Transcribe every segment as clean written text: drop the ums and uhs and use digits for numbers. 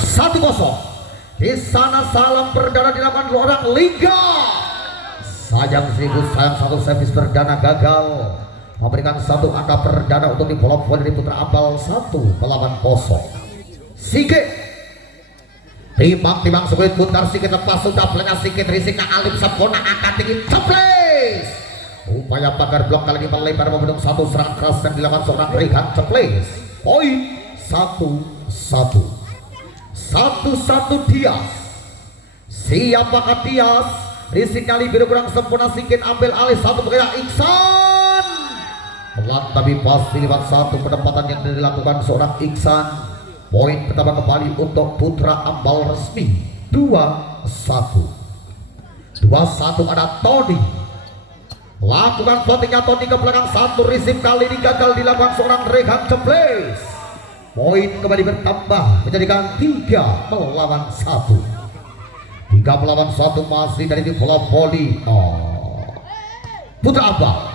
1-0. Di sana salam perdana dilakukan oleh orang Liga. Sayang seribu sayang satu servis perdana gagal. Memberikan satu angka perdana untuk di bola voli dari Putra Ambal 1-0. Sigit timbang sulit putar Sigit lepas sudah pelengah Sigit risiknya Alif sempurna angkat tinggi ceples. Upaya pagar blok kali ini melebar membendung satu serangan keras yang dilakukan seorang Rehan ceples. Poin 1-1 Dias. Siapakah Dias? Risiknya libero kurang sempurna Sigit ambil alih satu pengira Iksan. Pelan tapi pasti lewat satu penempatan yang dilakukan seorang Iksan. Poin pertama kembali untuk Putra Ambal resmi 2-1 ada Tony. Lakukan floatingnya Tony ke belakang satu risip kali ini gagal dilakukan seorang Rehan Ceples. Poin kembali bertambah menjadikan 3-1 masih dari tim bola voli Putra Ambal.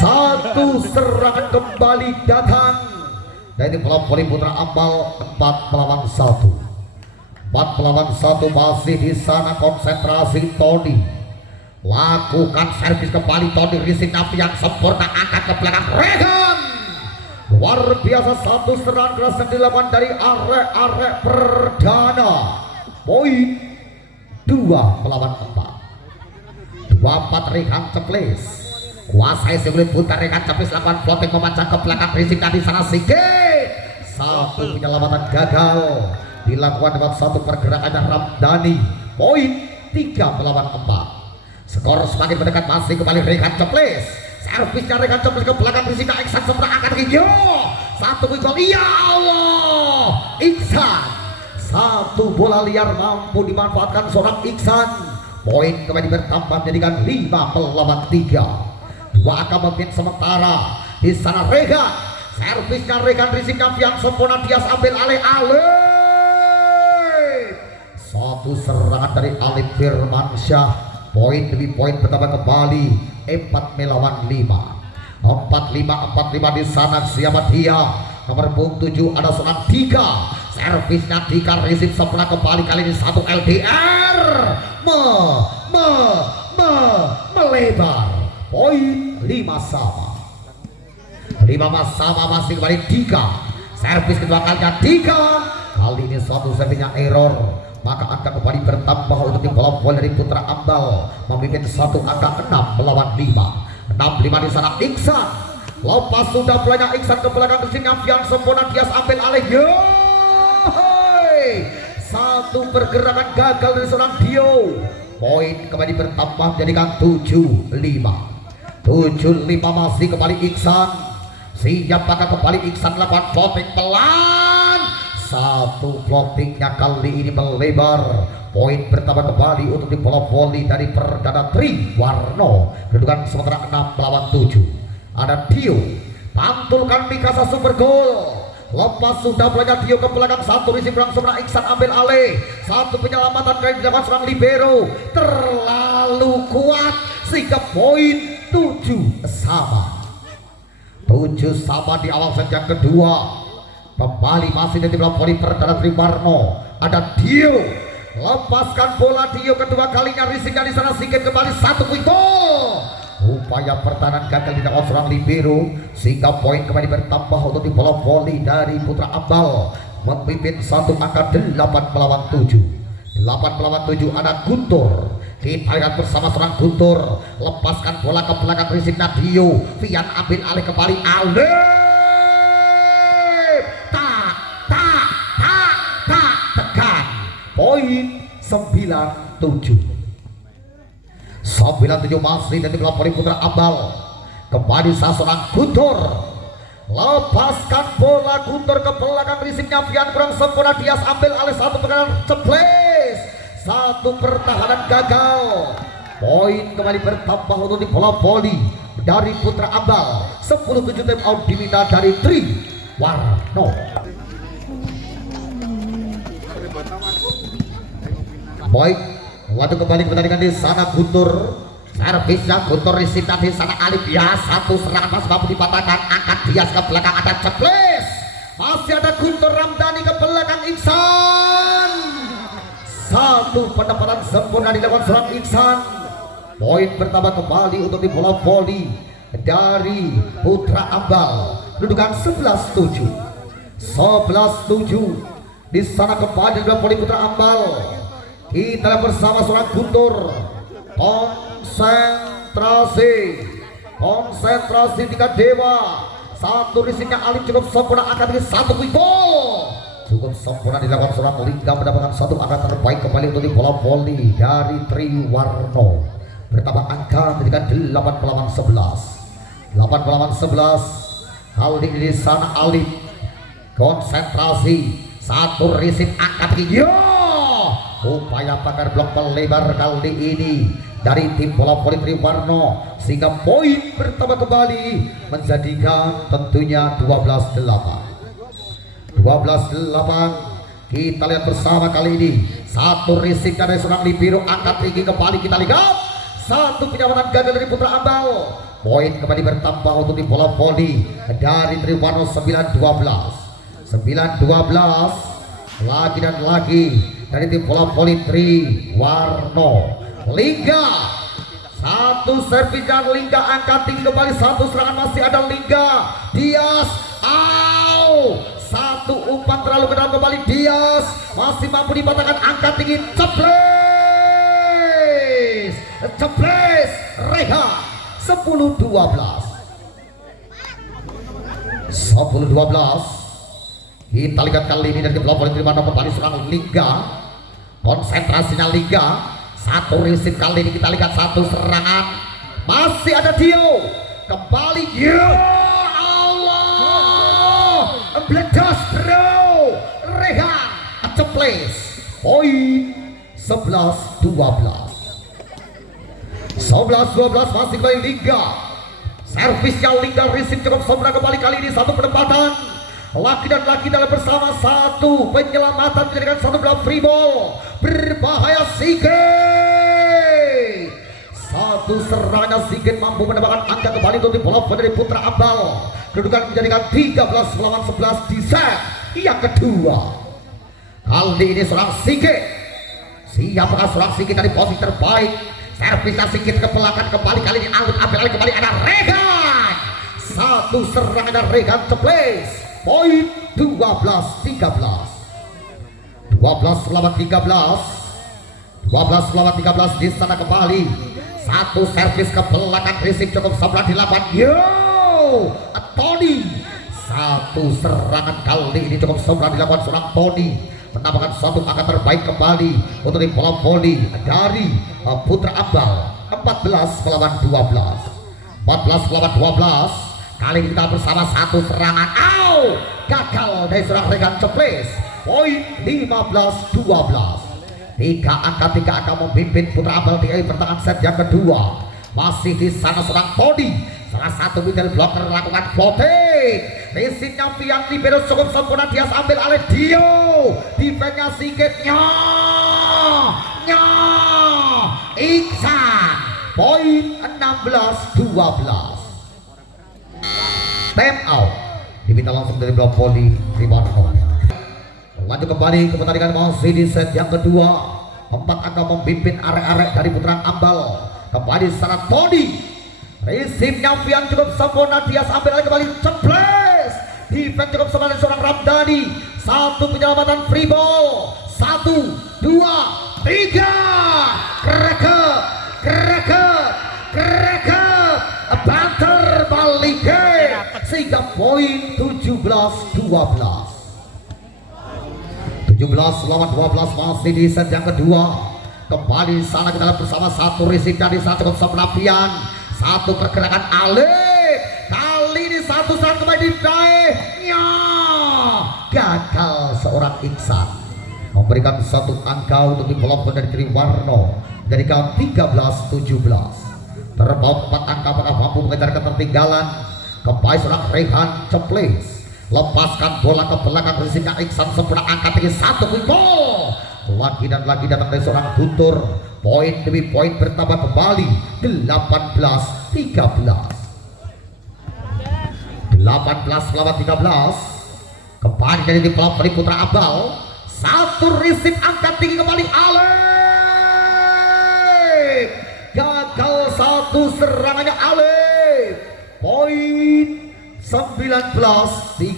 Satu serangan kembali datang dari bola voli Putra Ambal. 4-1 masih di sana konsentrasi Tony. Lakukan servis kembali Tony risik napi yang sempurna angkat ke belakang Rehan. Luar biasa satu serangan keras yang dilakukan dari arek perdana. Poin 2-4 Rehan Ceples. Kuasai sebelum putar Rehan Ceples lakukan floating memacang ke belakang risik di sana Sigit. Satu penyelamatan gagal dilakukan dengan satu pergerakannya Ramdhani. Poin 3-4. Skor semakin mendekat masih kembali Rehan Ceples. Servisnya Rehan Ceples ke belakang risik Iksan seberang angkat hijau. Satu gol ya Allah. Iksan. Satu bola liar mampu dimanfaatkan seorang Iksan. Poin kembali bertambah menjadikan 5-3. Dua angka memimpin sementara di sana Rehan. Servisnya Rehan risiknya yang sempurna Dias ambil alih. Satu serangan dari Alif Firmansyah. Poin demi poin pertama kembali 4-5 di sana. Siapa dia? Nomor punggung 7 ada seorang Dika. Servisnya Dika risik sempurna kembali kali ini satu LDR melebar. Poin 5 sama masih kembali Dika. Servis kedua kalinya Dika. Kali ini suatu servisnya error, maka angka kembali bertambah untuk tim bola voli dari Putra Ambal memimpin satu angka 6-5 di sana. Iksan lepas sudah belanya Iksan ke belakang kesini yang sempurna Dias ambil alih. Satu pergerakan gagal dari seorang Dio. Poin kembali bertambah menjadikan 7-5 masih kembali Iksan. Siapakah kembali Iksan lakukan floating pelan. Satu floatingnya kali ini melebar. Poin pertama kembali untuk tim bola voli dari Perdana Triwarno. Kedudukan sementara 6-7. Ada Dio. Pantulkan Mikasa super gol. Lepas sudah belanja Dio ke belakang satu risip langsung Iksan ambil alih. Satu penyelamatan kali dilakukan seorang libero. Terlalu kuat sehingga poin 7 sama di awal set yang kedua. Kembali masih di tim bola voli Perdana Triwarno. Ada Dio. Lepaskan bola Dio kedua kalinya risiknya di sana Sigit kembali satu gol. Upaya pertahanan gagal dilakukan seorang libero sehingga poin kembali bertambah untuk tim bola voli dari Putra Ambal memimpin satu angka 8-7 ada Guntur. Kita lihat bersama seorang Guntur. Lepaskan bola ke belakang risiknya Dio. Vian ambil alih kembali Alif. Tekan. Poin 9-7 masih dari bola voli Putra Ambal. Kembali seorang Guntur. Lepaskan bola Guntur ke belakang risiknya Vian kurang sempurna Dias ambil alih satu pergerakan Ceples. Satu pertahanan gagal. Poin kembali bertambah untuk di bola voli dari Putra Ambal. 10-7 tim out diminta dari Triwarno. Baik, waktu kembali pertandingan di sana Guntur. servisnya Guntur Risita di sana Alif ya, satu serangan masih mampu dipatahkan, angkat Dias ke belakang, ada Ceplis, masih ada Guntur Ramdhani ke belakang Iksan, satu penempatan sempurna dilakukan seorang Iksan. Poin bertambah kembali untuk di bola voli dari Putra Ambal, kedudukan 11-7 di sana kembali dalam voli Putra Ambal. Kita lihat bersama seorang Guntur, konsentrasi tiga dewa, satu risiknya Alif cukup sempurna, akan di satu quick ball cukup sempurna dilakukan seorang Lingga, mendapatkan satu angka terbaik kembali untuk di bola voli dari Triwarno. Bertambah angka menjadikan 8-11 kali ini di sana Alif konsentrasi, satu risik angkat tinggi, upaya pagar blok melebar kali ini dari tim bola voli Triwarno, sehingga poin bertambah kembali menjadikan tentunya 12-8. Kita lihat bersama kali ini satu risik dari seorang Libero, angkat tinggi kembali, kita lihat satu penyamatan gagal dari Putra Ambal. Poin kembali bertambah untuk di bola voli dari Triwarno 9-12 lagi dan lagi dari tim bola voli Triwarno. Lingga, satu servis dan Lingga angkat tinggi kembali, satu serangan masih ada Lingga, Dias, satu umpan terlalu ke dalam kembali, Dias masih mampu dipatahkan, angkat tinggi, Ceples, Reha, 10-12. Kita lihat kali ini dari bola voli Triwarno kembali seorang Lingga, konsentrasinya Lingga, satu risik kali ini kita lihat, satu serangan masih ada Dio kembali, ya Allah, bledas bro, Rehan Ceples, poin 11-12 masih kembali Lingga, servisnya Lingga, risik cukup sempurna kembali kali ini, satu penempatan laki dan laki dalam bersama, satu penyelamatan menjadikan satu bola free ball berbahaya. Sigit, satu serangan Sigit mampu mendapatkan angka kembali untuk bola dari Putra Ambal, kedudukan menjadikan 13-11 di set yang kedua. Kali ini seorang Sigit, siapakah seorang Sigit dari posisi terbaik, servisnya Sigit ke belakang kembali, kali ini angkut ambil alih kembali, ada Regan, satu serangan ada Regan Ceples, poin 12-13 di sana kembali, satu servis ke belakang, risik cukup sempurna di lapan, Tony, satu serangan kali ini cukup sempurna dilakukan seorang Tony, menambahkan suatu angka terbaik kembali untuk di bola voli dari Putra Ambal. 14-12 kali ini kita bersama, satu serangan gagal dari seorang Regan Ceples, poin 15-12. Tiga angka memimpin Putra Ambal di pertengahan set yang kedua. Masih di sana seorang Tony, salah satu middle blocker melakukan floating, risiknya Vian Libero cukup sempurna, dia ambil oleh Dio, defense-nya Sigit, Iksan, poin 16-12. Time out diminta langsung dari blok voli Triwarno. Lanjut kembali ke pertandingan masih di set yang kedua. 4 angka memimpin arek-arek dari Putra Ambal. Kembali sana Tony, resipnya Vian cukup sempurna, dia ambil lagi kembali, Ceples, defense cukup sempurna dari seorang Ramdhani, satu penyelamatan free ball, 1, 2, 3, banter balik sehingga poin 17-12 masih di set yang kedua. Kembali sana kita lihat bersama, satu risik dari satu Vian, satu pergerakan Ale, kali ini satu saat kembali gagal seorang Iksan, memberikan satu angka untuk di blok dari Triwarno dari kaum 13-17. Terpaut 4 angka, apakah mampu mengejar ketertinggalan. Kembali seorang Rehan Ceples, lepaskan bola ke belakang, risiknya Iksan sempurna, angkat tinggi, satu quick ball. Lagi dan lagi datang dari seorang Guntur, Poin demi poin bertambah kembali 18-13. 18 melawan 13. Kembali dari tim pelopori Putra Ambal. Satu receive angkat tinggi kembali Alif. Gagal satu serangannya Alif. Poin 19-13.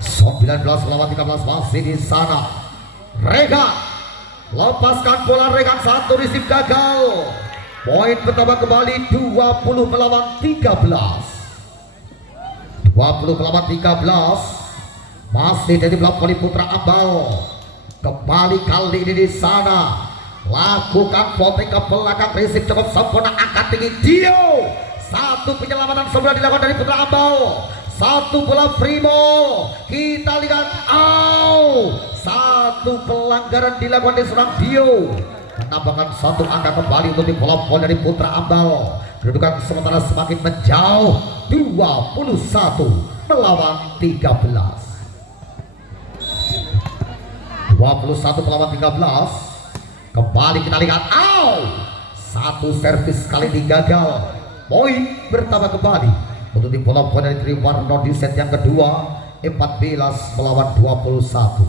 19 melawan 13 masih di sana. Regan lepaskan bola, Regan satu receive gagal. Poin bertambah kembali 20 melawan 13. 20 melawan 13. Masih dari pelopori Putra Ambal. Kembali kali ini di sana. Lakukan voting ke belakang, receive cukup sempurna, angkat tinggi Dio. Satu penyelamatan sebelah dilakukan dari Putra Ambal. Satu bola free ball. Kita lihat, satu pelanggaran dilakukan di seorang Dio. Menambahkan satu angka kembali untuk di bola dari Putra Ambal. Kedudukan sementara semakin menjauh 21 melawan 13. 21 melawan 13. Kembali kita lihat, satu servis kali ini gagal. Poin bertambah kembali untuk di bola dari Triwarno di set yang kedua. 14 melawan 21.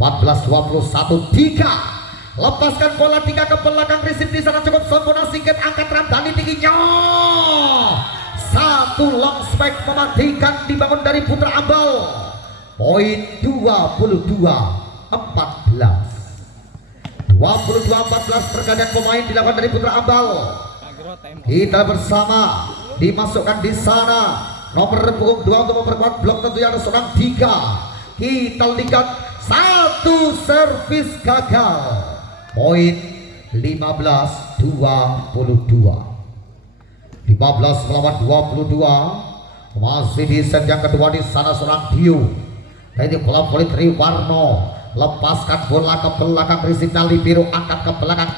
14-21. 3. Lepaskan bola 3 ke belakang, receive di sana cukup sempurna, singkat angkat Ramdhani tingginya. Satu long spike mematikan dibangun dari Putra Ambal. Poin 22-14. 22-14 pergantian pemain dilakukan dari Putra Ambal. Kita bersama dimasukkan di sana nomor punggung 2 untuk memperkuat blok, tentunya ada seorang 3. Kita lihat satu servis gagal. Poin 15-22. 15 melawan 22. Masih di set yang kedua di sana seorang Dio. Ini bola voli Triwarno. Lepaskan bola ke belakang, receive kali biru, angkat ke belakang.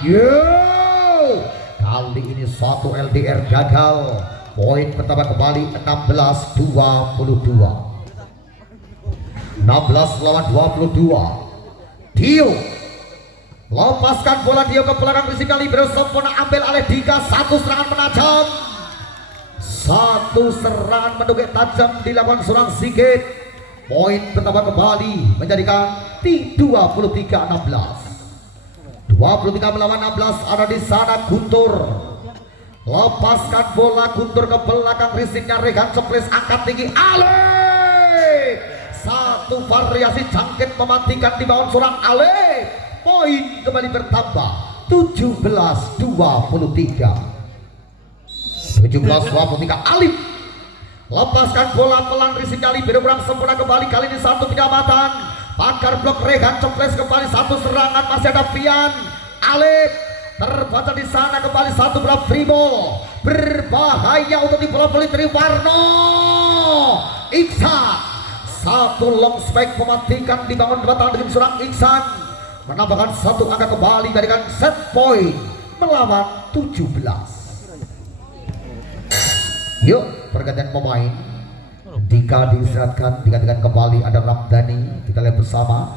Kali ini satu LDR gagal. Poin pertama kembali 16-22. 16 melawan 22. Dio lepaskan bola, Dio ke belakang, receive kali biru sempurna, ambil oleh Dika. Satu serangan menajam. Satu serangan menukik tajam dilakukan seorang Sigit. Poin bertambah kembali menjadikan 23-16. 23 melawan 16. Ada di sana Guntur. Lepaskan bola, Guntur ke belakang, receive-nya Regan Ceplis, angkat tinggi Ale. Satu variasi jangkit mematikan di bawah seorang Ale. Poin kembali bertambah 17-23. 17-23. Alif lepaskan bola pelan, receive kali biru kurang sempurna, kembali kali ini satu penyelamatan. Pakar blok Regan Ceples, kembali satu serangan, masih ada Fian. Alif terbaca di sana, kembali satu bola free ball. Berbahaya untuk di bola voli Triwarno. Iksan satu long spike mematikan dibangun dua tangan dengan seorang Iksan. Menambahkan satu angka kembali jadikan set point melawan 17. Yuk pergantian pemain. Dika diistirahatkan, digantikan kembali ada Ramdhani. Kita lihat bersama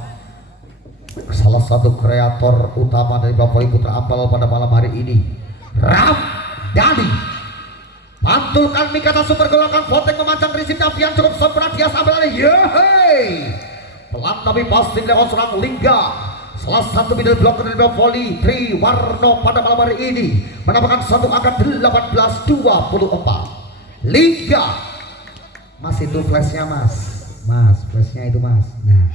salah satu kreator utama dari Bapak Ibu Putra Ambal pada malam hari ini, Ramdhani. Pantulkan Mikata super golongan voting memancang receive-nya Fian cukup sempurna, dia sambil lari. Pelan tapi pasti lewat seorang Lingga. Salah satu middle blocker dari voli Triwarno pada malam hari ini menambahkan satu angka 18-24. Lingga Mas, itu flashnya mas, flashnya itu mas. Nah,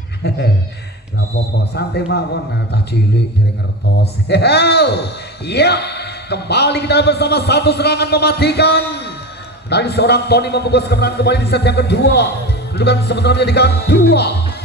nggak apa-apa, santai mawon, tak cilik dari ngertos. Iya, kembali kita bersama satu serangan mematikan dari seorang Tony membungkus kemenangan kembali di set yang kedua. Kedudukan sementara menjadikan 2-0.